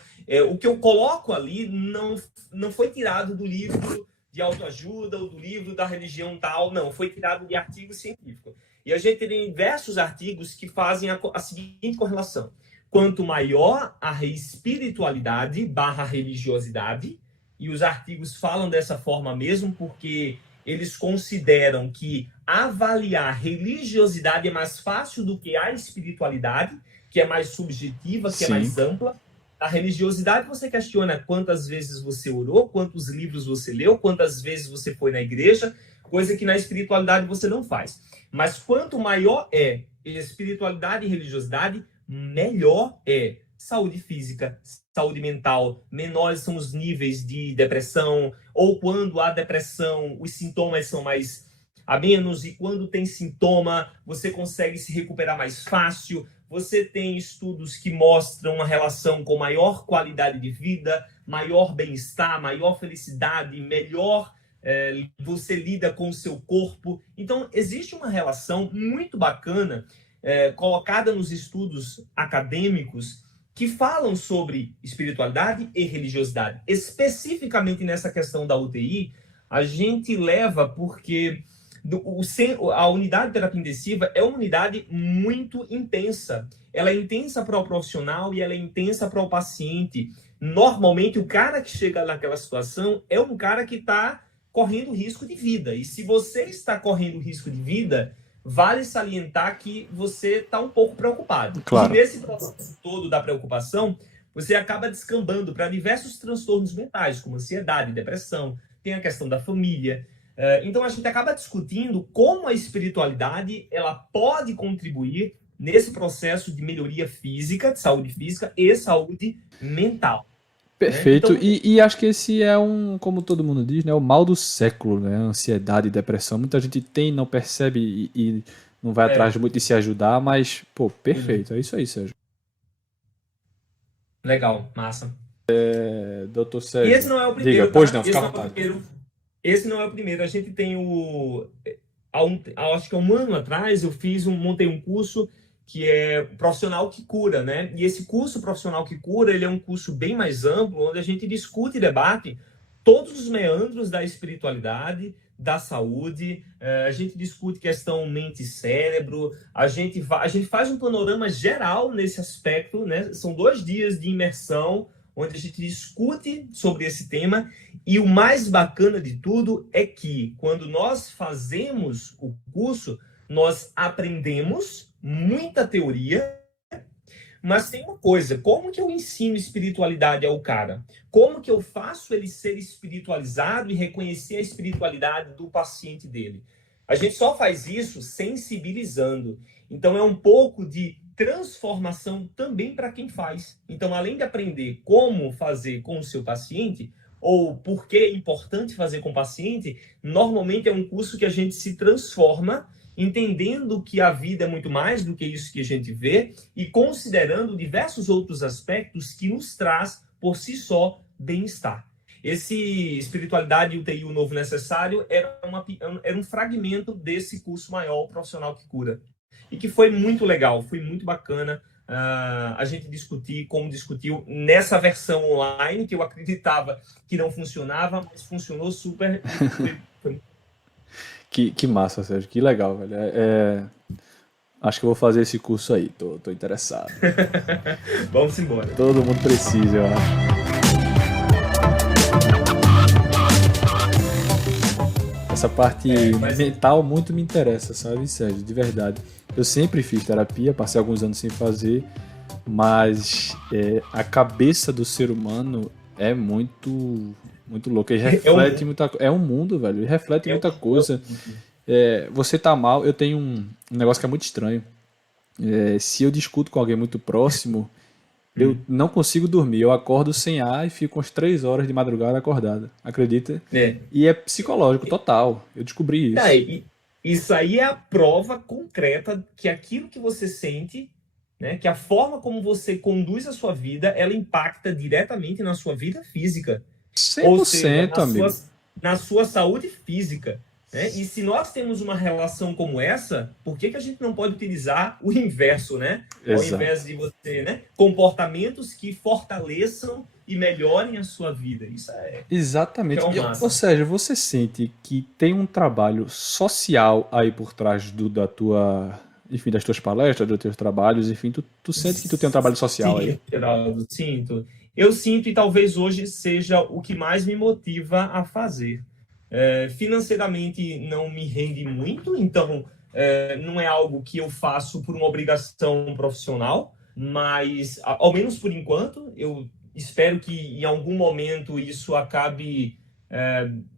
o que eu coloco ali não foi tirado do livro de autoajuda ou do livro da religião tal, não, foi tirado de artigo científico. E a gente tem diversos artigos que fazem a seguinte correlação. Quanto maior a espiritualidade / religiosidade, e os artigos falam dessa forma mesmo, porque eles consideram que avaliar religiosidade é mais fácil do que a espiritualidade, que é mais subjetiva, que é mais ampla. A religiosidade você questiona quantas vezes você orou, quantos livros você leu, quantas vezes você foi na igreja, coisa que na espiritualidade você não faz. Mas quanto maior é espiritualidade e religiosidade, melhor é saúde física, saúde mental, menores são os níveis de depressão, ou quando há depressão, os sintomas são mais a menos, e quando tem sintoma, você consegue se recuperar mais fácil. Você tem estudos que mostram uma relação com maior qualidade de vida, maior bem-estar, maior felicidade, melhor você lida com o seu corpo. Então, existe uma relação muito bacana colocada nos estudos acadêmicos que falam sobre espiritualidade e religiosidade. Especificamente nessa questão da UTI, a gente leva porque a unidade de terapia intensiva é uma unidade muito intensa. Ela é intensa para o profissional e ela é intensa para o paciente. Normalmente, o cara que chega naquela situação é um cara que está correndo risco de vida. E se você está correndo risco de vida, vale salientar que você está um pouco preocupado. Claro. E nesse processo todo da preocupação, você acaba descambando para diversos transtornos mentais, como ansiedade, depressão, tem a questão da família. Então, a gente acaba discutindo como a espiritualidade ela pode contribuir nesse processo de melhoria física, de saúde física e saúde mental. Perfeito. Né? Então, e acho que esse é como todo mundo diz, né, o mal do século, né? Ansiedade e depressão. Muita gente tem, não percebe e não vai atrás muito de se ajudar, mas, pô, perfeito. É isso aí, Sérgio. Legal, massa. Doutor Sérgio. E esse não é o primeiro. Diga, pois não, fica à vontade. Esse não é o primeiro. A gente tem acho que há um ano atrás, montei um curso que é Profissional que Cura, né? E esse curso Profissional que Cura, ele é um curso bem mais amplo, onde a gente discute e debate todos os meandros da espiritualidade, da saúde, a gente discute questão mente e cérebro, a gente faz um panorama geral nesse aspecto, né? São 2 dias de imersão, onde a gente discute sobre esse tema, e o mais bacana de tudo é que, quando nós fazemos o curso, nós aprendemos muita teoria, mas tem uma coisa, como que eu ensino espiritualidade ao cara? Como que eu faço ele ser espiritualizado e reconhecer a espiritualidade do paciente dele? A gente só faz isso sensibilizando. Então, é um pouco de transformação também para quem faz. Então, além de aprender como fazer com o seu paciente, ou por que é importante fazer com o paciente, normalmente é um curso que a gente se transforma, entendendo que a vida é muito mais do que isso que a gente vê e considerando diversos outros aspectos que nos traz, por si só, bem-estar. Esse Espiritualidade e UTI, o Novo Necessário, era um fragmento desse curso maior, Profissional que Cura. E que foi muito legal, foi muito bacana a gente discutir como discutiu nessa versão online, que eu acreditava que não funcionava, mas funcionou super. Foi Que massa, Sérgio. Que legal, velho. Acho que eu vou fazer esse curso aí. Tô interessado. Vamos embora. Todo mundo precisa, eu acho. Essa parte mental muito me interessa, sabe, Sérgio? De verdade. Eu sempre fiz terapia, passei alguns anos sem fazer, mas a cabeça do ser humano é muito louca e reflete muita coisa. É um mundo, velho, e reflete muita coisa. Você tá mal, eu tenho um negócio que é muito estranho. Se eu discuto com alguém muito próximo, eu não consigo dormir. Eu acordo sem ar e fico umas 3 horas de madrugada acordada. Acredita? E é psicológico, total. Eu descobri isso. Isso aí é a prova concreta que aquilo que você sente, né, que a forma como você conduz a sua vida, ela impacta diretamente na sua vida física. 100%, ou seja, amigo. Na sua saúde física. Né? E se nós temos uma relação como essa, por que a gente não pode utilizar o inverso, né? Exato. Ao invés de você, né? Comportamentos que fortaleçam e melhorem a sua vida. Isso é... Exatamente. massa. Ou seja, você sente que tem um trabalho social aí por trás das tuas palestras, dos teus trabalhos, enfim, tu sente que tu tem um trabalho social aí? Geraldo, sinto. Eu sinto, e talvez hoje seja o que mais me motiva a fazer. Financeiramente não me rende muito, então não é algo que eu faço por uma obrigação profissional, mas, ao menos por enquanto, eu espero que em algum momento isso acabe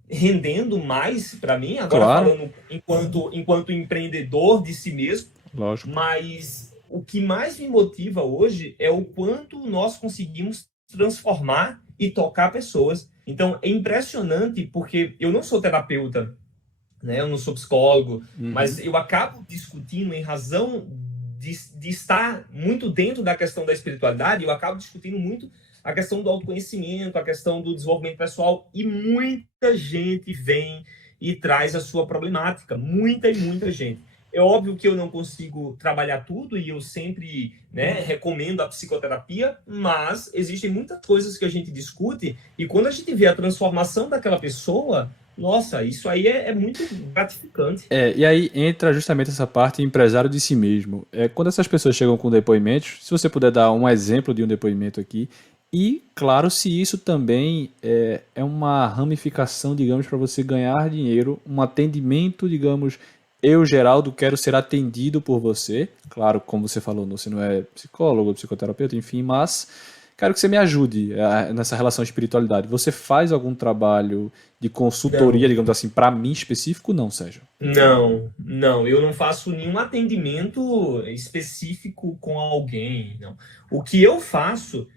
rendendo mais para mim, agora Claro, falando enquanto empreendedor de si mesmo, lógico. mas o que mais me motiva hoje é o quanto nós conseguimos transformar e tocar pessoas. Então, é impressionante porque eu não sou terapeuta, né? Eu não sou psicólogo, mas eu acabo discutindo em razão de estar muito dentro da questão da espiritualidade, eu acabo discutindo muito a questão do autoconhecimento, a questão do desenvolvimento pessoal, e muita gente vem e traz a sua problemática, muita e muita gente. É óbvio que eu não consigo trabalhar tudo e eu sempre, né, recomendo a psicoterapia, mas existem muitas coisas que a gente discute e quando a gente vê a transformação daquela pessoa, nossa, isso aí é muito gratificante. E aí entra justamente essa parte empresário de si mesmo. Quando essas pessoas chegam com depoimentos, se você puder dar um exemplo de um depoimento aqui, e claro, se isso também é uma ramificação, digamos, para você ganhar dinheiro, um atendimento, digamos, eu, Geraldo, quero ser atendido por você. Claro, como você falou, você não é psicólogo, psicoterapeuta, enfim, mas quero que você me ajude nessa relação à espiritualidade. Você faz algum trabalho de consultoria, Não. digamos assim, para mim específico? Não, Sérgio. Não, eu não faço nenhum atendimento específico com alguém, não. O que eu faço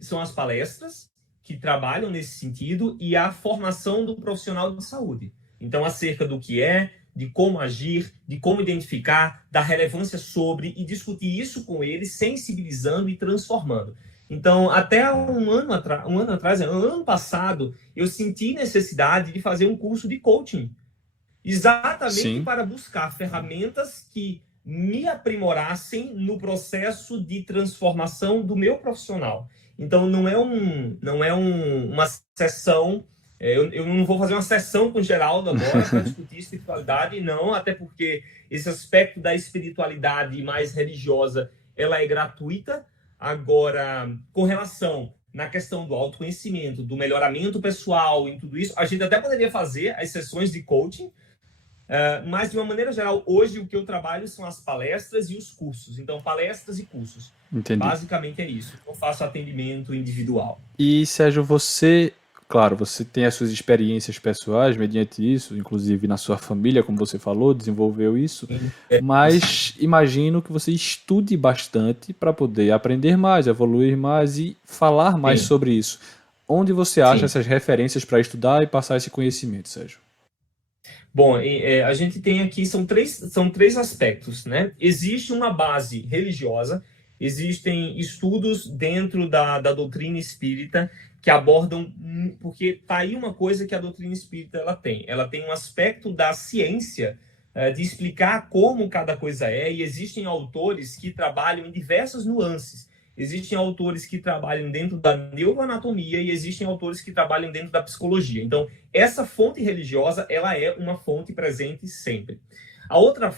são as palestras que trabalham nesse sentido e a formação do profissional de saúde. Então, acerca do que de como agir, de como identificar, da relevância sobre e discutir isso com eles, sensibilizando e transformando. Então, até um ano passado, eu senti necessidade de fazer um curso de coaching, exatamente Sim. para buscar ferramentas que me aprimorassem no processo de transformação do meu profissional. Então, não é uma sessão. Eu não vou fazer uma sessão com o Geraldo agora para discutir espiritualidade, não, até porque esse aspecto da espiritualidade mais religiosa, ela é gratuita. Agora, com relação na questão do autoconhecimento, do melhoramento pessoal, em tudo isso, a gente até poderia fazer as sessões de coaching, mas, de uma maneira geral, hoje o que eu trabalho são as palestras e os cursos. Então, palestras e cursos. Entendi. Basicamente é isso. Eu faço atendimento individual. E, Sérgio, claro, você tem as suas experiências pessoais mediante isso, inclusive na sua família, como você falou, desenvolveu isso, mas imagino que você estude bastante para poder aprender mais, evoluir mais e falar mais sobre isso. Onde você acha essas referências para estudar e passar esse conhecimento, Sérgio? Bom, a gente tem aqui, são três aspectos, né? Existe uma base religiosa, existem estudos dentro da doutrina espírita que abordam, porque tá aí uma coisa que a doutrina espírita ela tem um aspecto da ciência, de explicar como cada coisa e existem autores que trabalham em diversas nuances. Existem autores que trabalham dentro da neuroanatomia e existem autores que trabalham dentro da psicologia. Então, essa fonte religiosa, ela é uma fonte presente sempre. A outra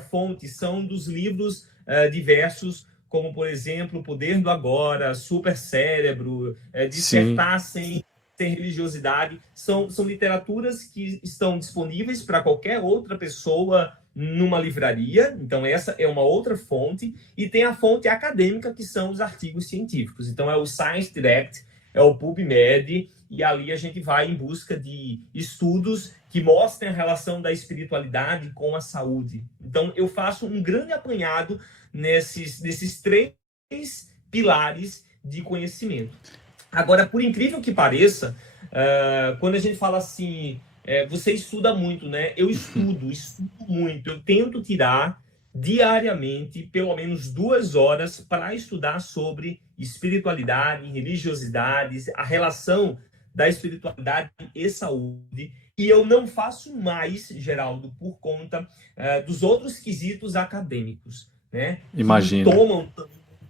fonte são dos livros diversos, como, por exemplo, O Poder do Agora, Super Cérebro, Despertar sem religiosidade. São literaturas que estão disponíveis para qualquer outra pessoa numa livraria. Então, essa é uma outra fonte. E tem a fonte acadêmica, que são os artigos científicos. Então, é o Science Direct, é o PubMed, e ali a gente vai em busca de estudos que mostrem a relação da espiritualidade com a saúde. Então, eu faço um grande apanhado nesses três pilares de conhecimento. Agora, por incrível que pareça, quando a gente fala assim, você estuda muito, né? Eu estudo muito. Eu tento tirar diariamente pelo menos 2 horas para estudar sobre espiritualidade, religiosidade, a relação da espiritualidade e saúde. E eu não faço mais, Geraldo, por conta dos outros quesitos acadêmicos, né? Imagino. Que tomam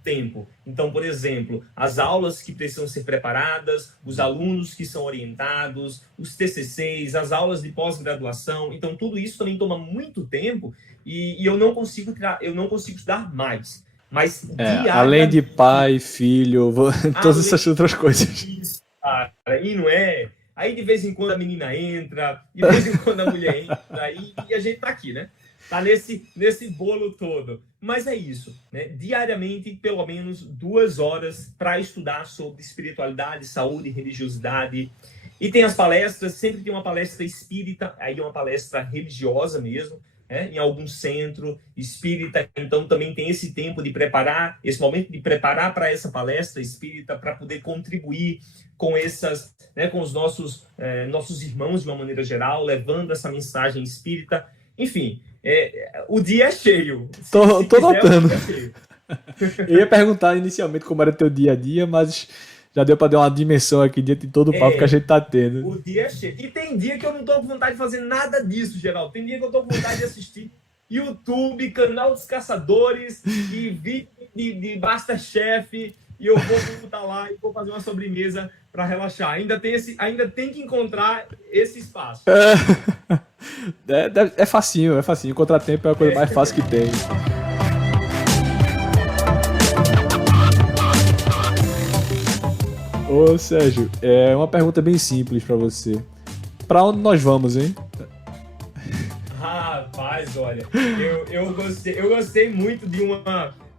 tempo. Então, por exemplo, as aulas que precisam ser preparadas, os alunos que são orientados, os TCCs, as aulas de pós-graduação. Então, tudo isso também toma muito tempo e eu não consigo estudar mais. Mas além de pai, filho, todas essas outras coisas. Isso, cara. E não é... Aí de vez em quando a menina entra, de vez em quando a mulher entra, e a gente tá aqui, né? Tá nesse bolo todo. Mas é isso, né? Diariamente, pelo menos 2 horas para estudar sobre espiritualidade, saúde, religiosidade. E tem as palestras, sempre tem uma palestra espírita, aí é uma palestra religiosa mesmo, né? Em algum centro espírita. Então também tem esse tempo de preparar, esse momento de preparar para essa palestra espírita, para poder contribuir com essas, né, com os nossos irmãos de uma maneira geral, levando essa mensagem espírita. Enfim, o dia é cheio. Tô notando. O dia é cheio. Eu ia perguntar inicialmente como era teu dia a dia, mas já deu para dar uma dimensão aqui diante de todo o papo que a gente tá tendo. O dia é cheio. E tem dia que eu não tô com vontade de fazer nada disso, Geraldo. Tem dia que eu tô com vontade de assistir YouTube, canal dos caçadores e vídeo de Masterchef, e eu vou botar lá e vou fazer uma sobremesa para relaxar. Ainda tem que encontrar esse espaço. É facinho. Contratempo é a coisa mais fácil que tem. Ô, Sérgio, é uma pergunta bem simples para você. Para onde nós vamos, hein? Rapaz, olha, eu gostei muito de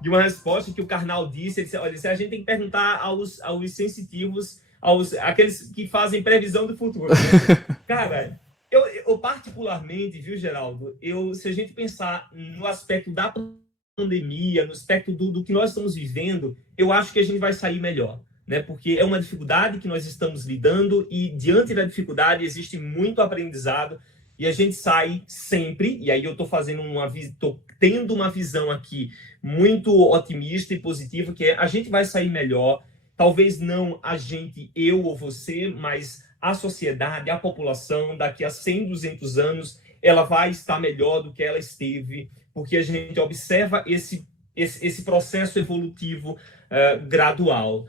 uma resposta que o Karnal disse. Ele disse, olha, a gente tem que perguntar aos sensitivos, aqueles que fazem previsão do futuro, né? Cara, eu particularmente, viu, Geraldo, se a gente pensar no aspecto da pandemia, no aspecto do que nós estamos vivendo, eu acho que a gente vai sair melhor, né? Porque é uma dificuldade que nós estamos lidando e diante da dificuldade existe muito aprendizado e a gente sai sempre, e aí eu tô tendo uma visão aqui muito otimista e positiva, que a gente vai sair melhor, talvez não a gente, eu ou você, mas a sociedade, a população, daqui a 100, 200 anos, ela vai estar melhor do que ela esteve, porque a gente observa esse processo evolutivo gradual.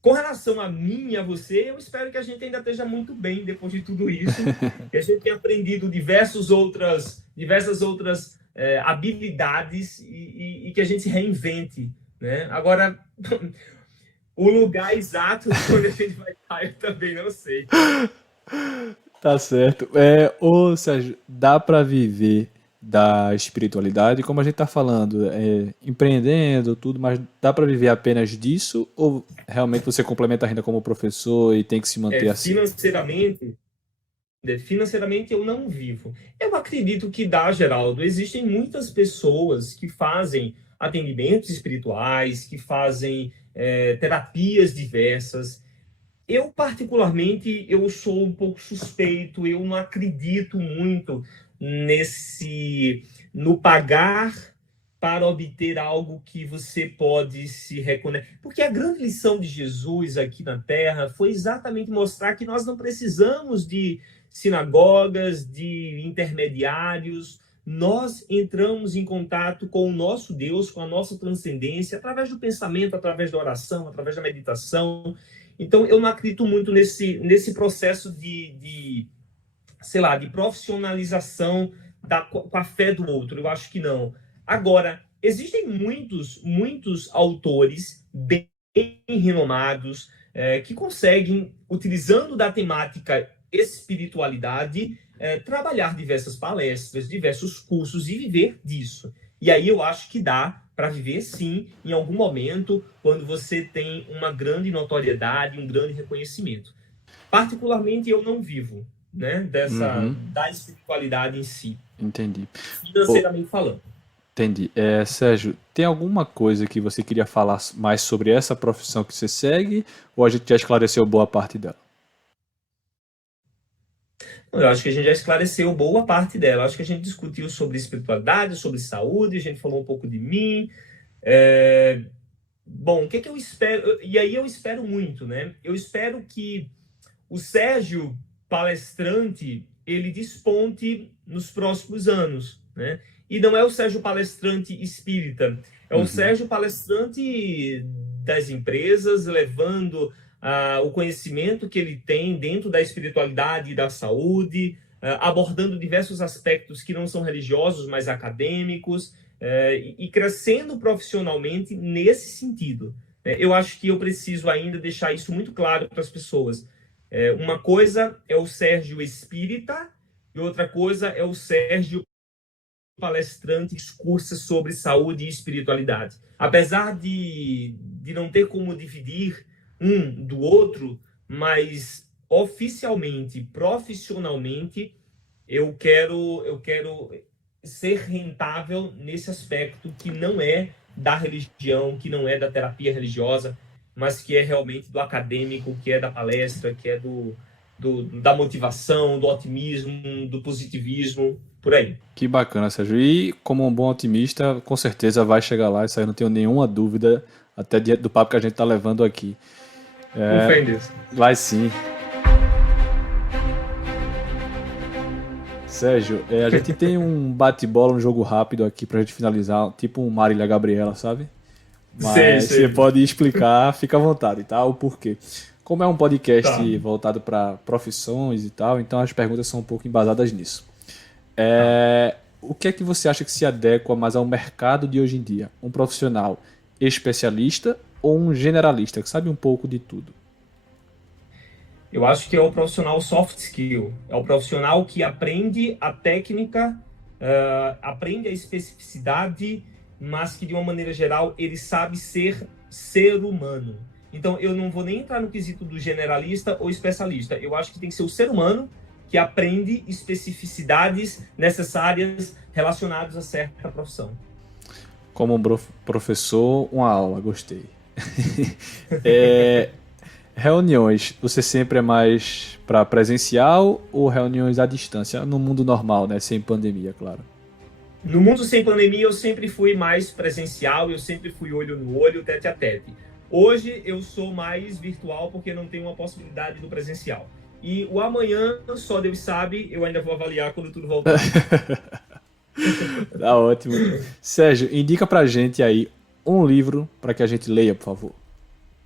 Com relação a mim e a você, eu espero que a gente ainda esteja muito bem depois de tudo isso, que a gente tenha aprendido diversas outras habilidades e que a gente se reinvente, né? Agora, o lugar exato onde a gente vai estar, eu também não sei. Tá certo. Ô, Sérgio, dá para viver da espiritualidade, como a gente tá falando, empreendendo, tudo, mas dá para viver apenas disso ou realmente você complementa ainda como professor e tem que se manter assim? Financeiramente eu não vivo. Eu acredito que dá, Geraldo. Existem muitas pessoas que fazem atendimentos espirituais, que fazem terapias diversas. Eu, particularmente, eu sou um pouco suspeito, eu não acredito muito no pagar para obter algo que você pode se reconhecer. Porque a grande lição de Jesus aqui na Terra foi exatamente mostrar que nós não precisamos de sinagogas, de intermediários. Nós entramos em contato com o nosso Deus, com a nossa transcendência, através do pensamento, através da oração, através da meditação. Então, eu não acredito muito nesse processo de profissionalização com a fé do outro. Eu acho que não. Agora, existem muitos autores bem renomados que conseguem, utilizando da temática espiritualidade, trabalhar diversas palestras, diversos cursos e viver disso. E aí eu acho que dá para viver, sim, em algum momento, quando você tem uma grande notoriedade, um grande reconhecimento. Particularmente, eu não vivo, né, da espiritualidade em si. Entendi. Financeiramente falando. Entendi. Sérgio, tem alguma coisa que você queria falar mais sobre essa profissão que você segue, ou a gente já esclareceu boa parte dela? Eu acho que a gente já esclareceu boa parte dela. Eu acho que a gente discutiu sobre espiritualidade, sobre saúde, a gente falou um pouco de mim. Bom, o que eu espero? E aí eu espero muito, né? Eu espero que o Sérgio palestrante, ele desponte nos próximos anos, né? E não é o Sérgio palestrante espírita, é o Sérgio palestrante das empresas, levando o conhecimento que ele tem dentro da espiritualidade e da saúde, abordando diversos aspectos que não são religiosos, mas acadêmicos, e crescendo profissionalmente nesse sentido. Eu acho que eu preciso ainda deixar isso muito claro para as pessoas. Uma coisa é o Sérgio espírita e outra coisa é o Sérgio palestrante que discursa sobre saúde e espiritualidade. Apesar de não ter como dividir um do outro, mas oficialmente, profissionalmente, eu quero ser rentável nesse aspecto que não é da religião, que não é da terapia religiosa, mas que é realmente do acadêmico, que é da palestra, que é da motivação, do otimismo, do positivismo, por aí. Que bacana, Sérgio. E como um bom otimista, com certeza vai chegar lá, isso aí eu não tenho nenhuma dúvida, até diante do papo que a gente está levando aqui. Com fé nisso. Vai sim. Sérgio, a gente tem um bate-bola, um jogo rápido aqui pra gente finalizar, tipo um Marília Gabriela, sabe? Mas sei. você pode explicar, fica à vontade, tá? O porquê. Como é um podcast voltado para profissões e tal, então as perguntas são um pouco embasadas nisso. O que é que você acha que se adequa mais ao mercado de hoje em dia? Um profissional especialista ou um generalista que sabe um pouco de tudo? Eu acho que é o profissional soft skill. É o profissional que aprende a técnica, aprende a especificidade, mas que de uma maneira geral ele sabe ser humano. Então eu não vou nem entrar no quesito do generalista ou especialista. Eu acho que tem que ser o ser humano que aprende especificidades necessárias relacionadas a certa profissão. Como um professor, uma aula, gostei. Reuniões, você sempre é mais para presencial ou reuniões à distância? No mundo normal, né? Sem pandemia, claro. No mundo sem pandemia, eu sempre fui mais presencial, eu sempre fui olho no olho, tete a tete. Hoje, eu sou mais virtual porque não tenho uma possibilidade do presencial. E o amanhã, só Deus sabe, eu ainda vou avaliar quando tudo voltar. Tá ótimo. Sérgio, indica pra gente aí um livro para que a gente leia, por favor.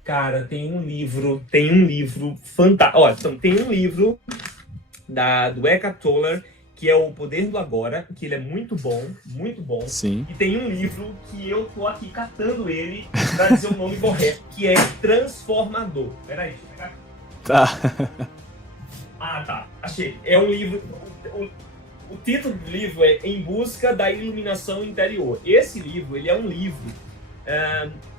Cara, tem um livro fantástico. Olha, então, tem um livro do Eckhart Tolle, que é O Poder do Agora, que ele é muito bom, muito bom. Sim. E tem um livro que eu tô aqui catando ele pra dizer o nome correto, que é Transformador. Peraí, deixa eu pegar aqui. Tá. Tá. Achei. É um livro... O título do livro é Em Busca da Iluminação Interior. Esse livro, ele é um livro...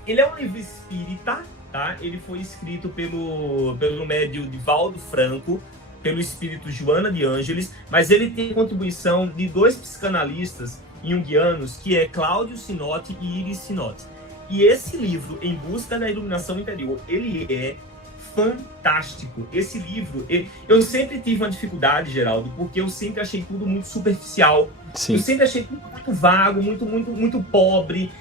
ele é um livro espírita, tá? Ele foi escrito pelo médium Divaldo Franco, pelo espírito Joana de Ângeles, mas ele tem contribuição de dois psicanalistas junguianos, que é Cláudio Sinotti e Iris Sinotti. E esse livro, Em Busca da Iluminação Interior, ele é fantástico. Esse livro, eu sempre tive uma dificuldade, Geraldo, porque eu sempre achei tudo muito superficial. Sim. Eu sempre achei tudo muito vago, muito pobre.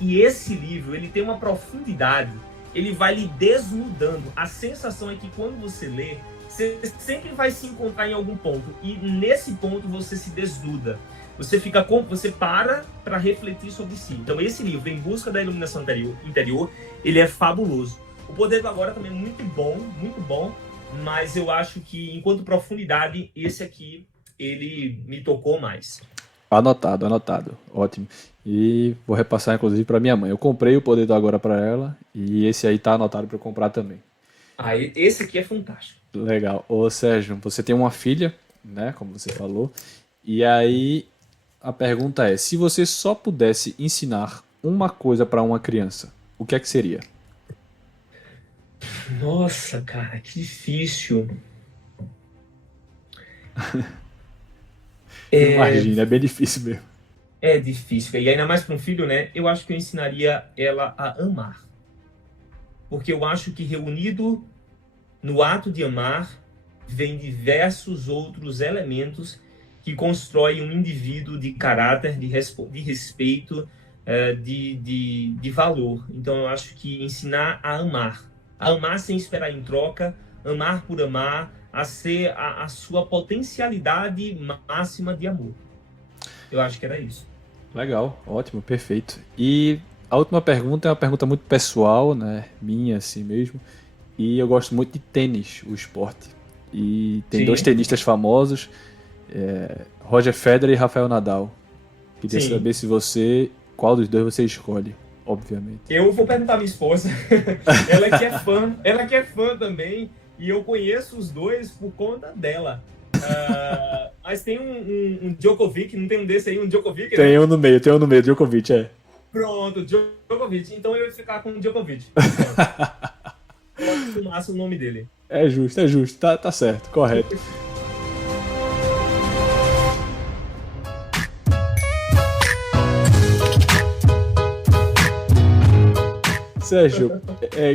E esse livro, ele tem uma profundidade, ele vai lhe desnudando. A sensação é que quando você lê, você sempre vai se encontrar em algum ponto. E nesse ponto você se desnuda. Você para refletir sobre si. Então esse livro, Em Busca da Iluminação Interior, ele é fabuloso. O Poder do Agora também é muito bom, mas eu acho que, enquanto profundidade, esse aqui, ele me tocou mais. Anotado. Ótimo. E vou repassar, inclusive, para minha mãe. Eu comprei o Poder do Agora para ela e esse aí tá anotado para eu comprar também. Esse aqui é fantástico. Legal. Ô, Sérgio, você tem uma filha, né, como você falou, e aí a pergunta é, se você só pudesse ensinar uma coisa para uma criança, o que é que seria? Nossa, cara, que difícil. Imagina, é bem difícil mesmo. É difícil, e ainda mais para um filho, né? Eu acho que eu ensinaria ela a amar. Porque eu acho que reunido no ato de amar, vem diversos outros elementos que constroem um indivíduo de caráter, de respeito, de valor. Então eu acho que ensinar a amar sem esperar em troca, amar por amar, a ser a sua potencialidade máxima de amor. Eu acho que era isso. Legal, ótimo, perfeito. E a última pergunta é uma pergunta muito pessoal, né? Minha assim mesmo. E eu gosto muito de tênis, o esporte. E tem dois tenistas famosos, Roger Federer e Rafael Nadal. Queria saber qual dos dois você escolhe, obviamente. Eu vou perguntar à minha esposa. Ela que é fã também. E eu conheço os dois por conta dela. Mas tem um Djokovic, não tem um desse aí, um Djokovic? Né? Tem um no meio, Djokovic, é. Pronto, Djokovic. Então eu ia ficar com o Djokovic. Pode fumaça o nome dele. É justo. Tá certo, correto. Sérgio,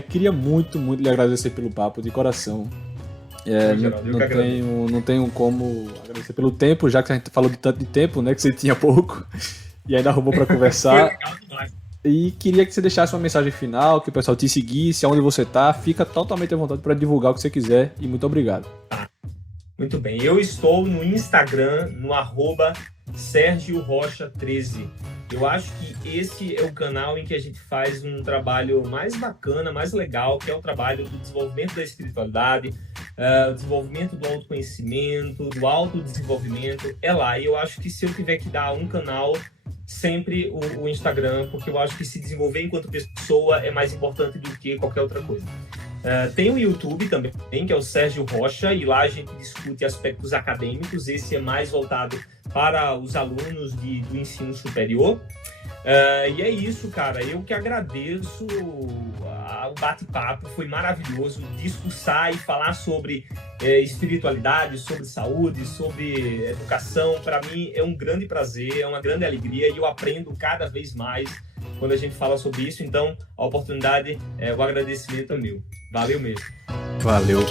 queria muito lhe agradecer pelo papo, de coração. Não tenho como agradecer pelo tempo, já que a gente falou de tanto de tempo, né, que você tinha pouco, e ainda arrumou para conversar. E queria que você deixasse uma mensagem final, que o pessoal te seguisse, aonde você tá, fica totalmente à vontade para divulgar o que você quiser, e muito obrigado. Muito bem, eu estou no Instagram, no @SérgioRocha13. Eu acho que esse é o canal em que a gente faz um trabalho mais bacana, mais legal, que é o trabalho do desenvolvimento da espiritualidade, o desenvolvimento do autoconhecimento, do autodesenvolvimento. É lá. E eu acho que se eu tiver que dar um canal, sempre o Instagram, porque eu acho que se desenvolver enquanto pessoa é mais importante do que qualquer outra coisa. Tem o YouTube também, que é o Sérgio Rocha, e lá a gente discute aspectos acadêmicos. Esse é mais voltado para os alunos do ensino superior. E é isso, cara. Eu que agradeço o bate-papo. Foi maravilhoso discursar e falar sobre espiritualidade, sobre saúde, sobre educação. Para mim é um grande prazer, é uma grande alegria, e eu aprendo cada vez mais quando a gente fala sobre isso. Então, a oportunidade, o agradecimento é meu. Valeu mesmo. Valeu.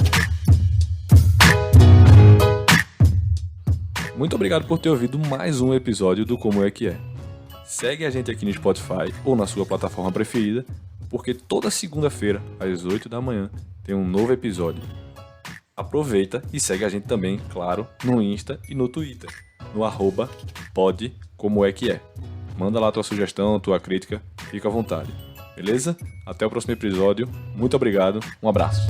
Muito obrigado por ter ouvido mais um episódio do Como é que é. Segue a gente aqui no Spotify ou na sua plataforma preferida, porque toda segunda-feira, às 8 da manhã, tem um novo episódio. Aproveita e segue a gente também, claro, no Insta e no Twitter, no @podcomoeque. Manda lá tua sugestão, tua crítica, fica à vontade. Beleza? Até o próximo episódio. Muito obrigado. Um abraço.